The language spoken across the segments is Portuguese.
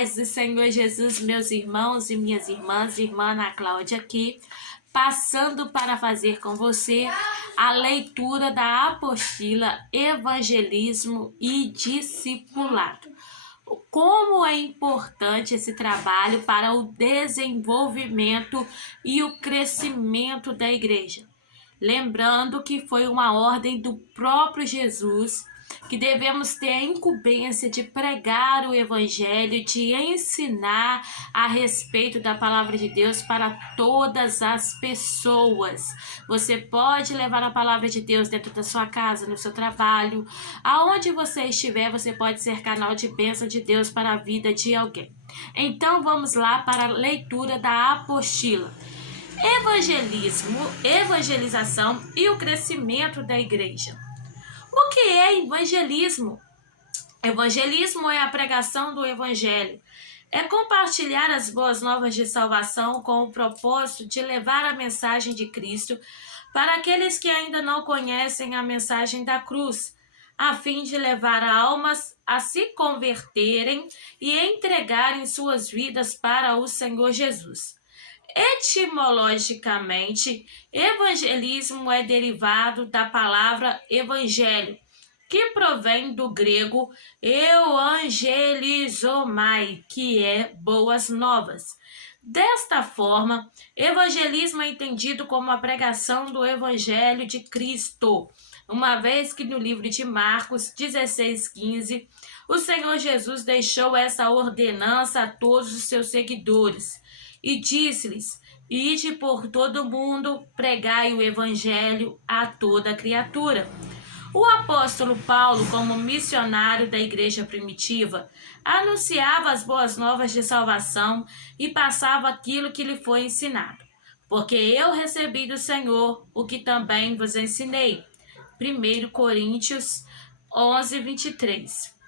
paz do Senhor Jesus, meus irmãos e minhas irmãs, irmã Ana Cláudia aqui, passando para fazer com você a leitura da apostila Evangelismo e Discipulado. Como é importante esse trabalho para o desenvolvimento e o crescimento da igreja. Lembrando que foi uma ordem do próprio Jesus que devemos ter a incumbência de pregar o Evangelho, de ensinar a respeito da palavra de Deus para todas as pessoas. Você pode levar a palavra de Deus dentro da sua casa, no seu trabalho, aonde você estiver, você pode ser canal de bênção de Deus para a vida de alguém. Então vamos lá para a leitura da apostila. Evangelismo, evangelização e o crescimento da igreja. O que é evangelismo? Evangelismo é a pregação do evangelho. É compartilhar as boas novas de salvação com o propósito de levar a mensagem de Cristo para aqueles que ainda não conhecem a mensagem da cruz, a fim de levar almas a se converterem e entregarem suas vidas para o Senhor Jesus. Etimologicamente, evangelismo é derivado da palavra evangelho, que provém do grego euangelizomai, que é boas novas. Desta forma, evangelismo é entendido como a pregação do evangelho de Cristo, uma vez que no livro de Marcos 16:15, o Senhor Jesus deixou essa ordenança a todos os seus seguidores. E disse-lhes: ide por todo o mundo, pregai o evangelho a toda criatura. O apóstolo Paulo, como missionário da igreja primitiva, anunciava as boas novas de salvação e passava aquilo que lhe foi ensinado. Porque eu recebi do Senhor o que também vos ensinei. 1 Coríntios 11:23.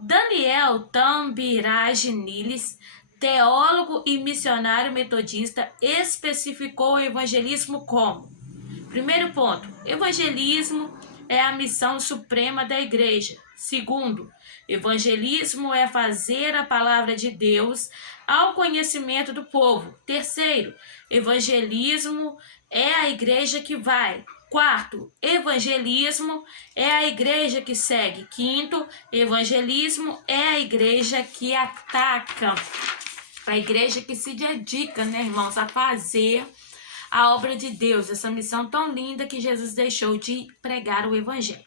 Daniel Tambirage Niles, teólogo e missionário metodista, especificou o evangelismo como: primeiro ponto, evangelismo é a missão suprema da igreja. Segundo, evangelismo é fazer a palavra de Deus ao conhecimento do povo. Terceiro, evangelismo é a igreja que vai. Quarto, evangelismo é a igreja que segue. Quinto, evangelismo é a igreja que ataca. A igreja que se dedica, né, irmãos, a fazer a obra de Deus, essa missão tão linda que Jesus deixou de pregar o evangelho.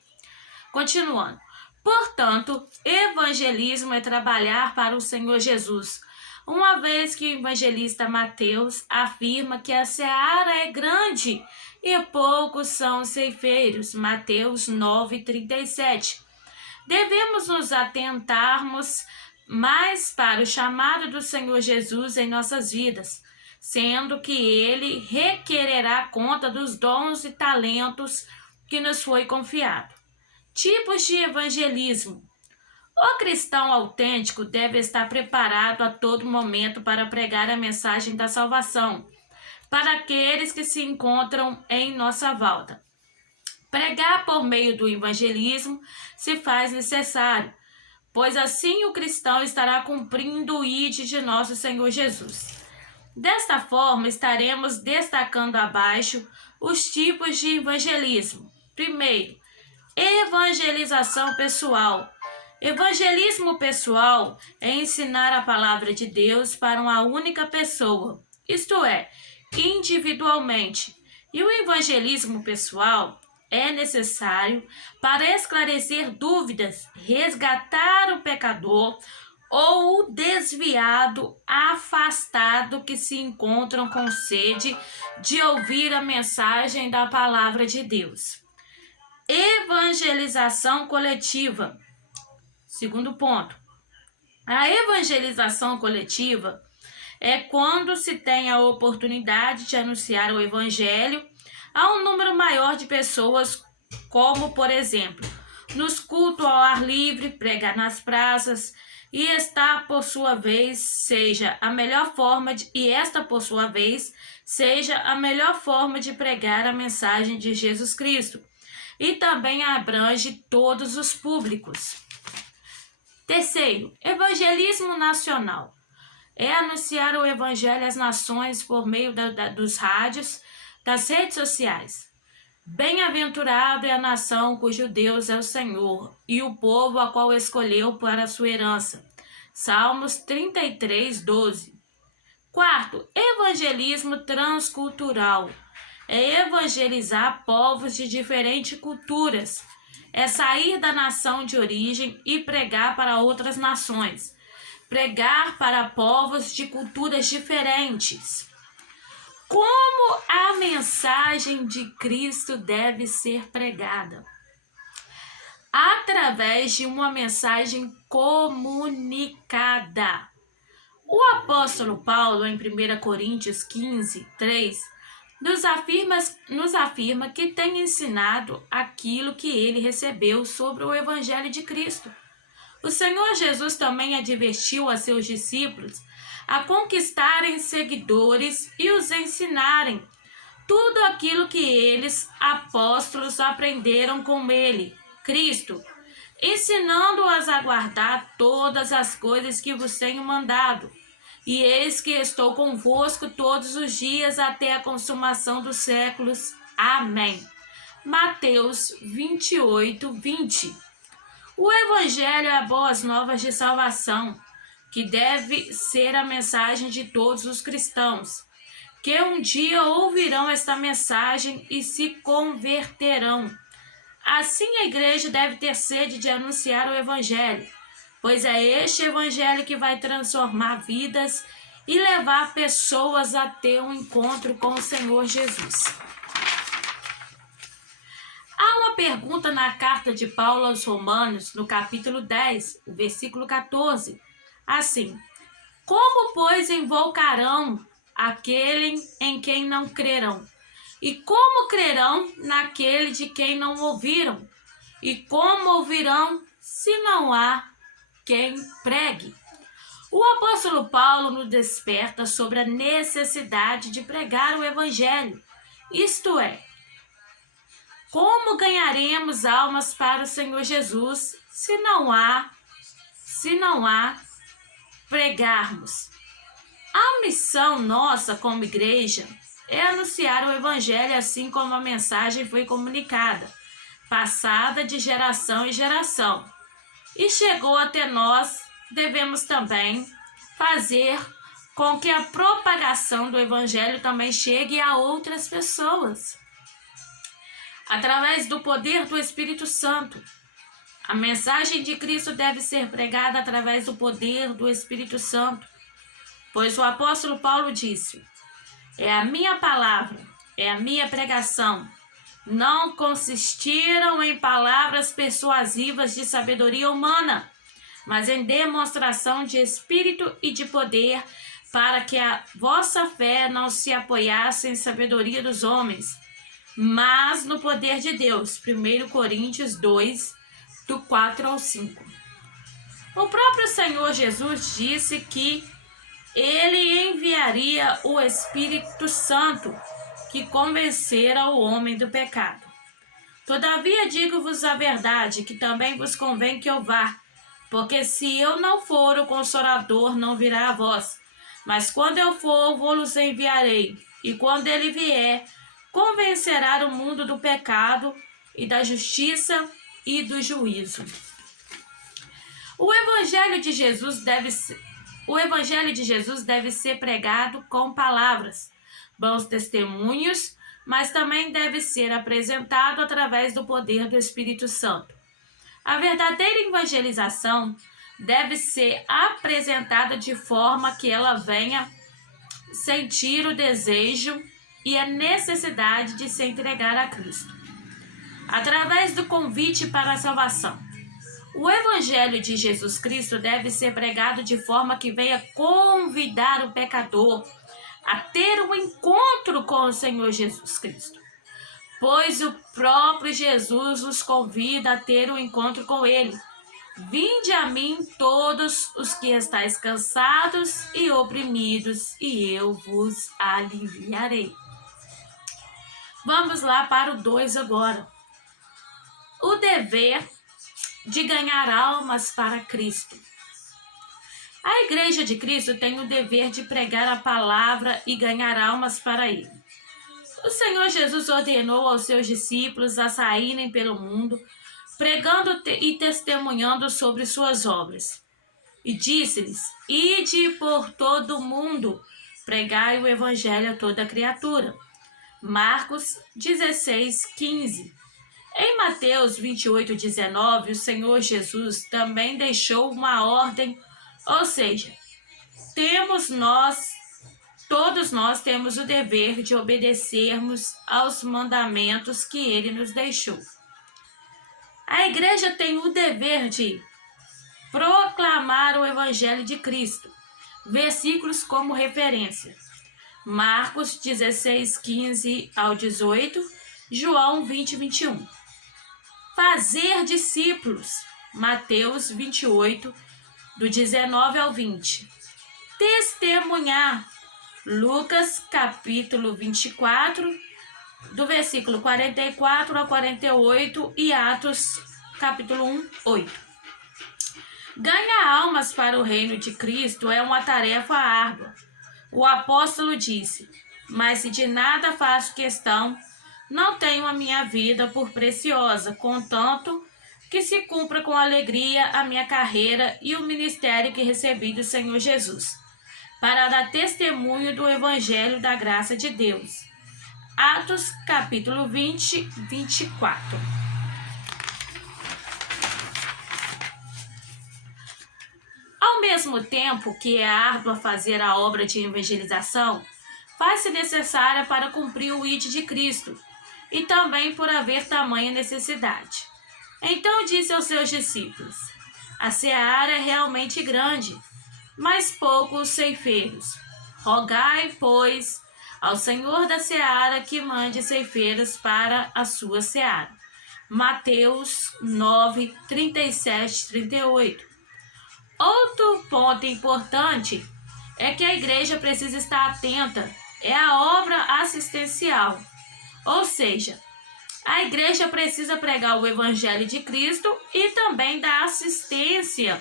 Continuando. Portanto, evangelismo é trabalhar para o Senhor Jesus, uma vez que o evangelista Mateus afirma que a seara é grande e poucos são os ceifeiros. Mateus 9:37. Devemos nos atentarmos mais para o chamado do Senhor Jesus em nossas vidas, sendo que ele requererá conta dos dons e talentos que nos foi confiado. Tipos de evangelismo. O cristão autêntico deve estar preparado a todo momento para pregar a mensagem da salvação para aqueles que se encontram em nossa volta. Pregar por meio do evangelismo se faz necessário, pois assim o cristão estará cumprindo o ide de nosso Senhor Jesus. Desta forma, estaremos destacando abaixo os tipos de evangelismo. Primeiro, evangelização pessoal. Evangelismo pessoal é ensinar a palavra de Deus para uma única pessoa, isto é, individualmente. E o evangelismo pessoal é necessário para esclarecer dúvidas, resgatar o pecador ou o desviado, afastado que se encontram com sede de ouvir a mensagem da palavra de Deus. Evangelização coletiva. Segundo ponto. A evangelização coletiva é quando se tem a oportunidade de anunciar o evangelho a um número maior de pessoas, como, por exemplo, nos cultos ao ar livre, pregar nas praças, e esta, por sua vez, seja a melhor forma de pregar a mensagem de Jesus Cristo, e também abrange todos os públicos. Terceiro, evangelismo nacional. É anunciar o evangelho às nações por meio dos rádios, das redes sociais. Bem-aventurado é a nação cujo Deus é o Senhor, e o povo a qual escolheu para a sua herança. Salmos 33, 12. Quarto, evangelismo transcultural. É evangelizar povos de diferentes culturas. É sair da nação de origem e pregar para outras nações. Pregar para povos de culturas diferentes. Como a mensagem de Cristo deve ser pregada? Através de uma mensagem comunicada. O apóstolo Paulo, em 1 Coríntios 15, 3, nos afirma que tem ensinado aquilo que ele recebeu sobre o Evangelho de Cristo. O Senhor Jesus também advertiu a seus discípulos a conquistarem seguidores e os ensinarem tudo aquilo que eles, apóstolos, aprenderam com ele, Cristo, ensinando-as a guardar todas as coisas que vos tenho mandado. E eis que estou convosco todos os dias até a consumação dos séculos. Amém. Mateus 28, 20. O Evangelho é a boas novas de salvação, que deve ser a mensagem de todos os cristãos, que um dia ouvirão esta mensagem e se converterão. Assim a igreja deve ter sede de anunciar o Evangelho, pois é este Evangelho que vai transformar vidas e levar pessoas a ter um encontro com o Senhor Jesus. Há uma pergunta na carta de Paulo aos Romanos, no capítulo 10, o versículo 14, assim: como, pois, invocarão aquele em quem não crerão? E como crerão naquele de quem não ouviram? E como ouvirão se não há quem pregue? O apóstolo Paulo nos desperta sobre a necessidade de pregar o Evangelho, isto é, como ganharemos almas para o Senhor Jesus se não há pregarmos? A missão nossa como igreja é anunciar o Evangelho assim como a mensagem foi comunicada, passada de geração em geração, e chegou até nós. Devemos também fazer com que a propagação do Evangelho também chegue a outras pessoas, através do poder do Espírito Santo. A mensagem de Cristo deve ser pregada através do poder do Espírito Santo, pois o apóstolo Paulo disse: é a minha palavra, é a minha pregação. Não consistiram em palavras persuasivas de sabedoria humana, mas em demonstração de espírito e de poder, para que a vossa fé não se apoiasse em sabedoria dos homens, mas no poder de Deus. 1 Coríntios 2, do 4 ao 5. O próprio Senhor Jesus disse que ele enviaria o Espírito Santo, que convencera o homem do pecado. Todavia digo-vos a verdade, que também vos convém que eu vá, porque se eu não for, o Consolador não virá a vós. Mas quando eu for, vos enviarei, e quando ele vier, convencerá o mundo do pecado e da justiça e do juízo. O Evangelho de Jesus deve ser pregado com palavras, bons testemunhos, mas também deve ser apresentado através do poder do Espírito Santo. A verdadeira evangelização deve ser apresentada de forma que ela venha sentir o desejo e a necessidade de se entregar a Cristo, através do convite para a salvação. O Evangelho de Jesus Cristo deve ser pregado de forma que venha convidar o pecador a ter um encontro com o Senhor Jesus Cristo, pois o próprio Jesus nos convida a ter um encontro com Ele. Vinde a mim todos os que estáis cansados e oprimidos, e eu vos aliviarei. Vamos lá para o 2 agora. O dever de ganhar almas para Cristo. A Igreja de Cristo tem o dever de pregar a palavra e ganhar almas para Ele. O Senhor Jesus ordenou aos seus discípulos a saírem pelo mundo, pregando e testemunhando sobre suas obras. E disse-lhes: Ide por todo o mundo, pregai o evangelho a toda criatura. Marcos 16:15. Em Mateus 28:19, o Senhor Jesus também deixou uma ordem, ou seja, todos nós temos o dever de obedecermos aos mandamentos que Ele nos deixou. A igreja tem o dever de proclamar o Evangelho de Cristo. Versículos como referência: Marcos 16:15-18, João 20:21. Fazer discípulos. Mateus 28, do 19 ao 20. Testemunhar. Lucas capítulo 24, do versículo 44 a 48 e Atos capítulo 1, 8. Ganhar almas para o reino de Cristo é uma tarefa árdua. O apóstolo disse: Mas se de nada faço questão, não tenho a minha vida por preciosa, contanto que se cumpra com alegria a minha carreira e o ministério que recebi do Senhor Jesus, para dar testemunho do Evangelho da graça de Deus. Atos capítulo 20, 24. Ao mesmo tempo que é árdua fazer a obra de evangelização, faz-se necessária para cumprir o ide de Cristo, e também por haver tamanha necessidade. Então disse aos seus discípulos: A seara é realmente grande, mas poucos ceifeiros. Rogai, pois, ao Senhor da seara que mande ceifeiros para a sua seara. Mateus 9, 37, 38. Outro ponto importante é que a igreja precisa estar atenta, é a obra assistencial. Ou seja, a igreja precisa pregar o Evangelho de Cristo e também dar assistência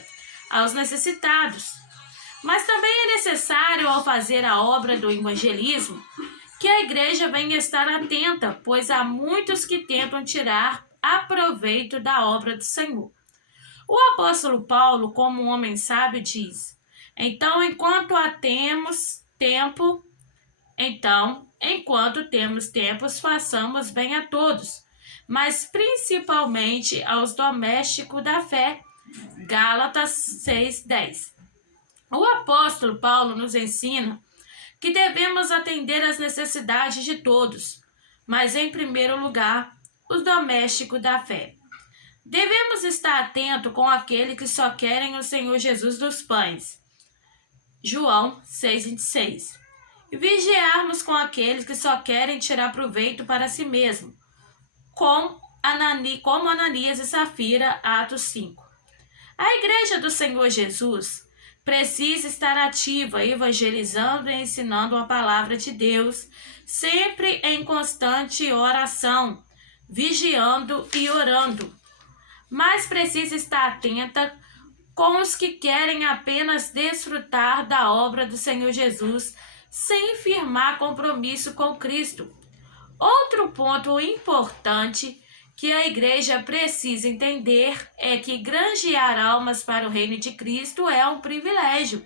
aos necessitados. Mas também é necessário, ao fazer a obra do evangelismo, que a igreja venha estar atenta, pois há muitos que tentam tirar proveito da obra do Senhor. O apóstolo Paulo, como um homem sábio, diz: enquanto temos tempos, façamos bem a todos, mas principalmente aos domésticos da fé. Gálatas 6:10. O apóstolo Paulo nos ensina que devemos atender às necessidades de todos, mas em primeiro lugar, os domésticos da fé. Devemos estar atentos com aqueles que só querem o Senhor Jesus dos pães. João 6:26. E vigiarmos com aqueles que só querem tirar proveito para si mesmo, como Ananias e Safira, Atos 5. A igreja do Senhor Jesus precisa estar ativa, evangelizando e ensinando a palavra de Deus, sempre em constante oração, vigiando e orando. Mas precisa estar atenta com os que querem apenas desfrutar da obra do Senhor Jesus, sem firmar compromisso com Cristo. Outro ponto importante que a igreja precisa entender é que granjear almas para o reino de Cristo é um privilégio,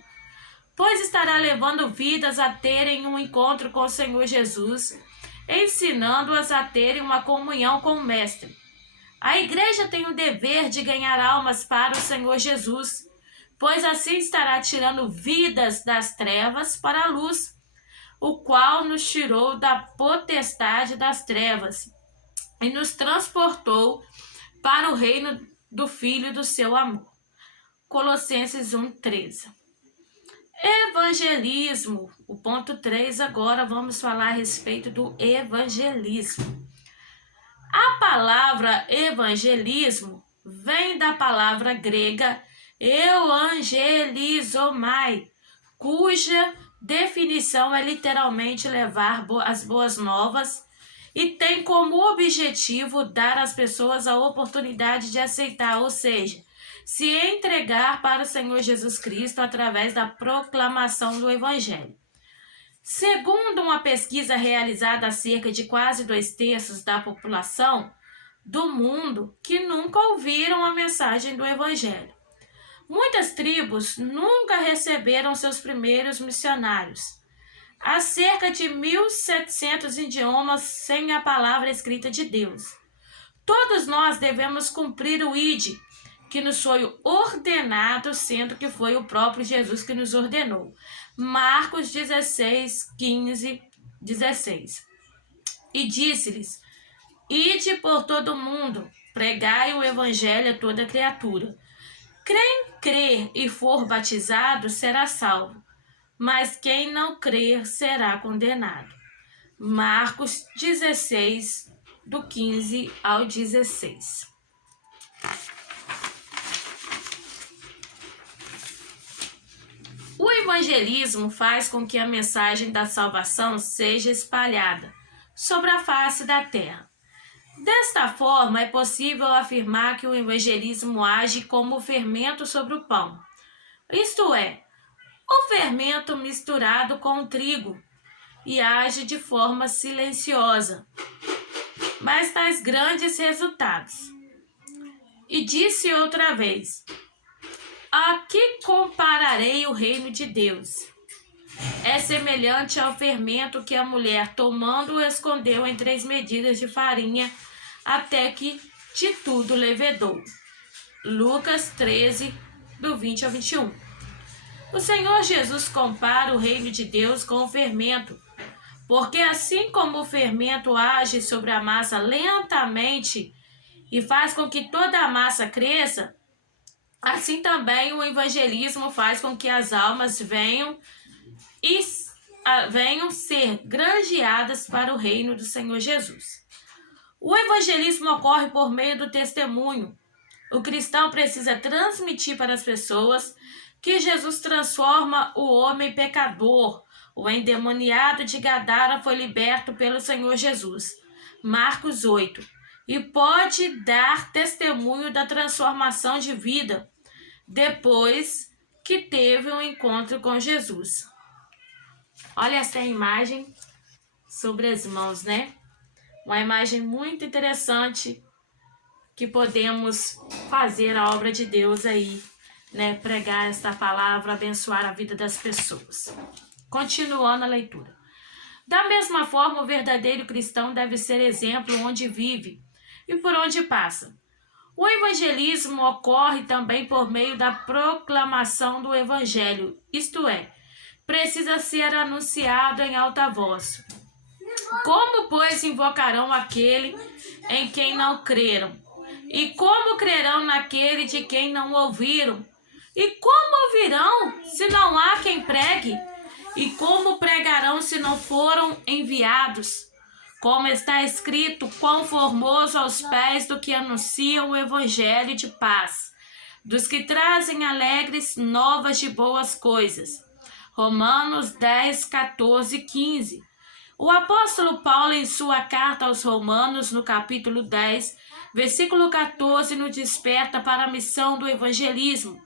pois estará levando vidas a terem um encontro com o Senhor Jesus, ensinando-as a terem uma comunhão com o Mestre. A igreja tem o dever de ganhar almas para o Senhor Jesus, pois assim estará tirando vidas das trevas para a luz, o qual nos tirou da potestade das trevas e nos transportou para o reino do Filho do seu amor. Colossenses 1:13. Evangelismo. O ponto 3, agora vamos falar a respeito do evangelismo. A palavra evangelismo vem da palavra grega euangelizomai, cuja definição é literalmente levar as boas novas, e tem como objetivo dar às pessoas a oportunidade de aceitar, ou seja, se entregar para o Senhor Jesus Cristo através da proclamação do Evangelho. Segundo uma pesquisa realizada a cerca de quase 2/3 da população do mundo que nunca ouviram a mensagem do Evangelho. Muitas tribos nunca receberam seus primeiros missionários. Há cerca de 1.700 idiomas sem a palavra escrita de Deus. Todos nós devemos cumprir o ID, que nos foi ordenado, sendo que foi o próprio Jesus que nos ordenou. Marcos 16, 15, 16. E disse-lhes: Ide por todo o mundo, pregai o evangelho a toda criatura. Quem crer e for batizado será salvo, mas quem não crer será condenado. Marcos 16, do 15 ao 16. O evangelismo faz com que a mensagem da salvação seja espalhada sobre a face da terra. Desta forma, é possível afirmar que o evangelismo age como o fermento sobre o pão, isto é, o fermento misturado com o trigo, e age de forma silenciosa, mas traz grandes resultados. E disse outra vez: a que compararei o reino de Deus? É semelhante ao fermento que a mulher, tomando, escondeu em 3 medidas de farinha, até que de tudo levedou. Lucas 13, do 20 ao 21. O Senhor Jesus compara o reino de Deus com o fermento, porque assim como o fermento age sobre a massa lentamente e faz com que toda a massa cresça, assim também o evangelismo faz com que as almas venham ser granjeadas para o reino do Senhor Jesus. O evangelismo ocorre por meio do testemunho. O cristão precisa transmitir para as pessoas que Jesus transforma o homem pecador. O endemoniado de Gadara foi liberto pelo Senhor Jesus. Marcos 8. E pode dar testemunho da transformação de vida depois que teve um encontro com Jesus. Olha essa imagem sobre as mãos, né? Uma imagem muito interessante que podemos fazer a obra de Deus aí, né? Pregar esta palavra, abençoar a vida das pessoas. Continuando a leitura. Da mesma forma, o verdadeiro cristão deve ser exemplo onde vive e por onde passa. O evangelismo ocorre também por meio da proclamação do evangelho, isto é, precisa ser anunciado em alta voz. Como, pois, invocarão aquele em quem não creram? E como crerão naquele de quem não ouviram? E como ouvirão se não há quem pregue? E como pregarão se não foram enviados? Como está escrito, quão formoso aos pés do que anunciam o evangelho de paz, dos que trazem alegres novas de boas coisas. Romanos 10, 14, 15. O apóstolo Paulo, em sua carta aos Romanos, no capítulo 10, versículo 14, nos desperta para a missão do evangelismo,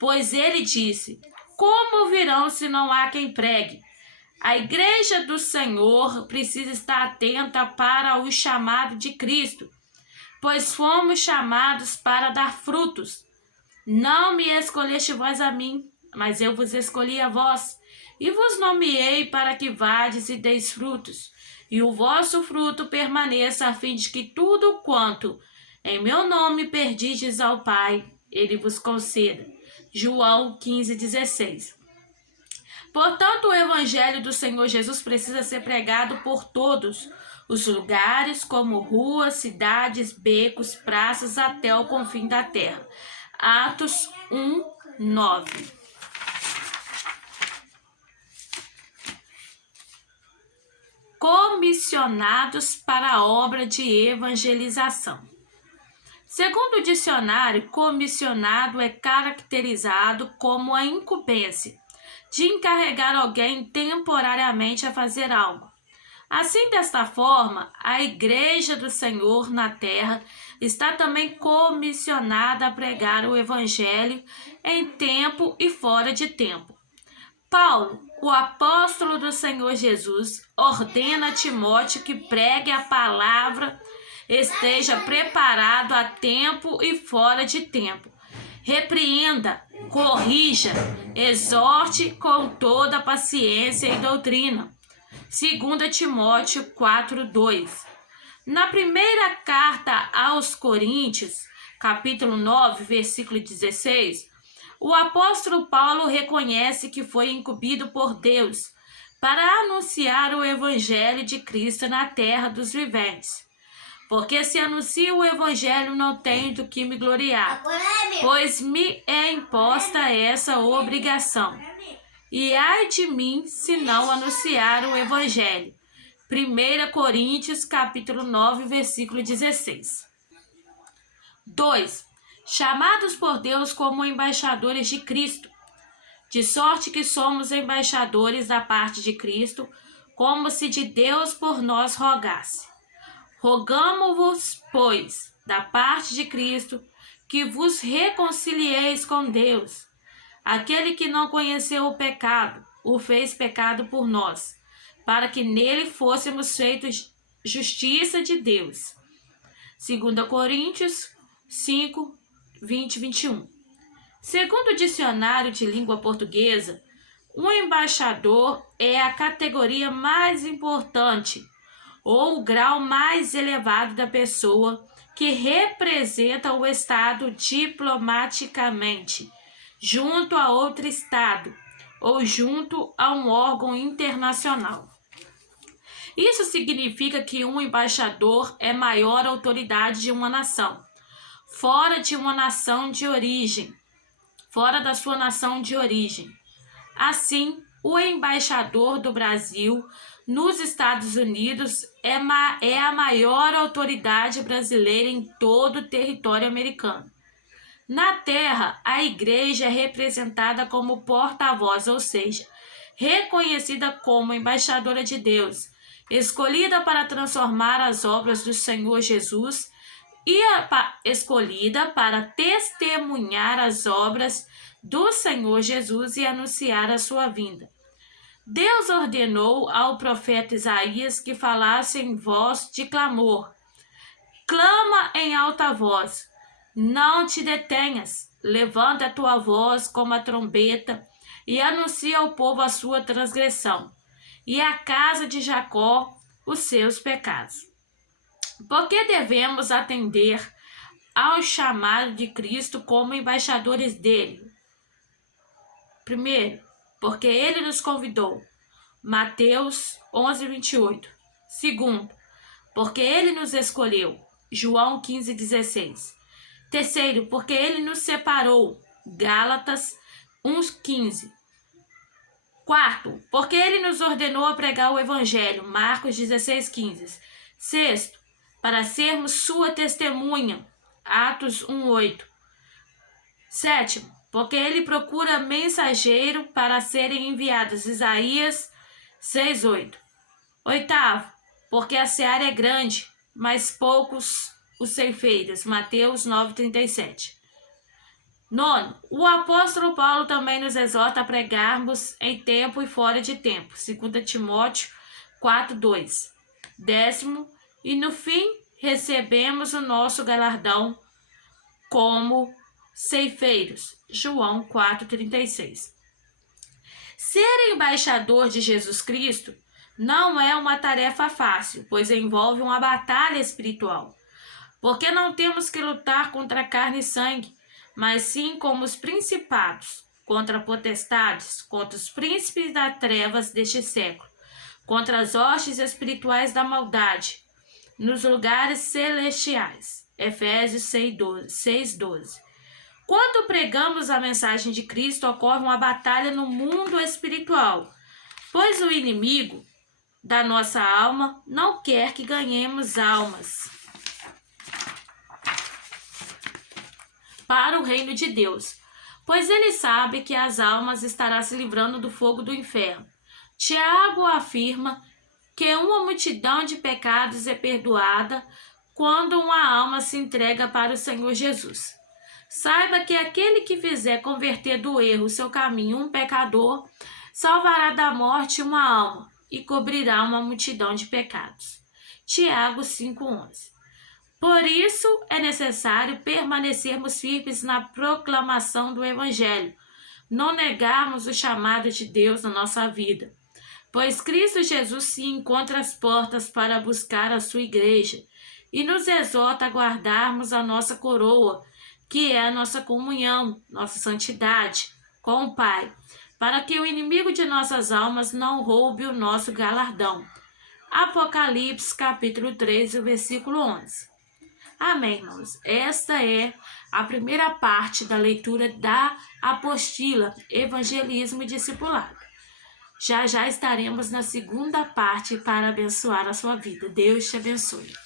pois ele disse: como virão se não há quem pregue? A igreja do Senhor precisa estar atenta para o chamado de Cristo, pois fomos chamados para dar frutos. Não me escolheste vós a mim, mas eu vos escolhi a vós, e vos nomeei para que vades e deis frutos, e o vosso fruto permaneça, a fim de que tudo quanto em meu nome perdides ao Pai, ele vos conceda. João 15, 16. Portanto, o evangelho do Senhor Jesus precisa ser pregado por todos os lugares, como ruas, cidades, becos, praças, até o confim da terra. Atos 1, 9. Comissionados para a obra de evangelização. Segundo o dicionário, comissionado é caracterizado como a incumbência de encarregar alguém temporariamente a fazer algo. Assim, desta forma, a Igreja do Senhor na terra está também comissionada a pregar o Evangelho em tempo e fora de tempo. Paulo, o apóstolo do Senhor Jesus, ordena a Timóteo que pregue a palavra, esteja preparado a tempo e fora de tempo. Repreenda, corrija, exorte com toda paciência e doutrina. 2 Timóteo 4:2. Na primeira carta aos Coríntios, capítulo 9, versículo 16, o apóstolo Paulo reconhece que foi incumbido por Deus para anunciar o evangelho de Cristo na terra dos viventes. Porque se anuncio o evangelho, não tenho do que me gloriar, pois me é imposta essa obrigação. E ai de mim se não anunciar o evangelho. 1 Coríntios, capítulo 9, versículo 16. 2. Chamados por Deus como embaixadores de Cristo, de sorte que somos embaixadores da parte de Cristo, como se de Deus por nós rogasse. Rogamo-vos, pois, da parte de Cristo, que vos reconcilieis com Deus. Aquele que não conheceu o pecado, o fez pecado por nós, para que nele fôssemos feitos justiça de Deus. 2 Coríntios 5, 20 e 21. Segundo o dicionário de língua portuguesa, um embaixador é a categoria mais importante ou o grau mais elevado da pessoa que representa o Estado diplomaticamente, junto a outro Estado ou junto a um órgão internacional. Isso significa que um embaixador é maior autoridade de uma nação, fora de uma nação de origem, fora da sua nação de origem. Assim, o embaixador do Brasil nos Estados Unidos é a maior autoridade brasileira em todo o território americano. Na terra, a igreja é representada como porta-voz, ou seja, reconhecida como embaixadora de Deus, escolhida para transformar as obras do Senhor Jesus e escolhida para testemunhar as obras do Senhor Jesus e anunciar a sua vinda. Deus ordenou ao profeta Isaías que falasse em voz de clamor. Clama em alta voz, não te detenhas, levanta a tua voz como a trombeta e anuncia ao povo a sua transgressão e à casa de Jacó os seus pecados. Por que devemos atender ao chamado de Cristo como embaixadores dele? Primeiro, porque ele nos convidou. Mateus 11, 28. Segundo, porque ele nos escolheu. João 15, 16. Terceiro, porque ele nos separou. Gálatas 1, 15. Quarto, porque ele nos ordenou a pregar o evangelho. Marcos 16, 15. Sexto, para sermos sua testemunha. Atos 1, 8. Sétimo, porque ele procura mensageiro para serem enviados. Isaías 6, 8. Oitavo, porque a seara é grande, mas poucos os ceifeiros. Mateus 9, 37. Nono, o apóstolo Paulo também nos exorta a pregarmos em tempo e fora de tempo. 2 Timóteo 4, 2. Décimo, e no fim recebemos o nosso galardão como ceifeiros. João 4, 36. Ser embaixador de Jesus Cristo não é uma tarefa fácil, pois envolve uma batalha espiritual. Porque não temos que lutar contra carne e sangue, mas sim como os principados, contra potestades, contra os príncipes das trevas deste século, contra as hostes espirituais da maldade, nos lugares celestiais. Efésios 6, 12. Quando pregamos a mensagem de Cristo, ocorre uma batalha no mundo espiritual, pois o inimigo da nossa alma não quer que ganhemos almas para o reino de Deus, pois ele sabe que as almas estará se livrando do fogo do inferno. Tiago afirma que uma multidão de pecados é perdoada quando uma alma se entrega para o Senhor Jesus. Saiba que aquele que fizer converter do erro seu caminho um pecador, salvará da morte uma alma e cobrirá uma multidão de pecados. Tiago 5,11. Por isso é necessário permanecermos firmes na proclamação do Evangelho, não negarmos o chamado de Deus na nossa vida, pois Cristo Jesus se encontra às portas para buscar a sua igreja e nos exorta a guardarmos a nossa coroa, que é a nossa comunhão, nossa santidade com o Pai, para que o inimigo de nossas almas não roube o nosso galardão. Apocalipse capítulo 13, versículo 11. Amém, irmãos. Esta é a primeira parte da leitura da apostila Evangelismo e Discipulado. Já estaremos na segunda parte para abençoar a sua vida. Deus te abençoe.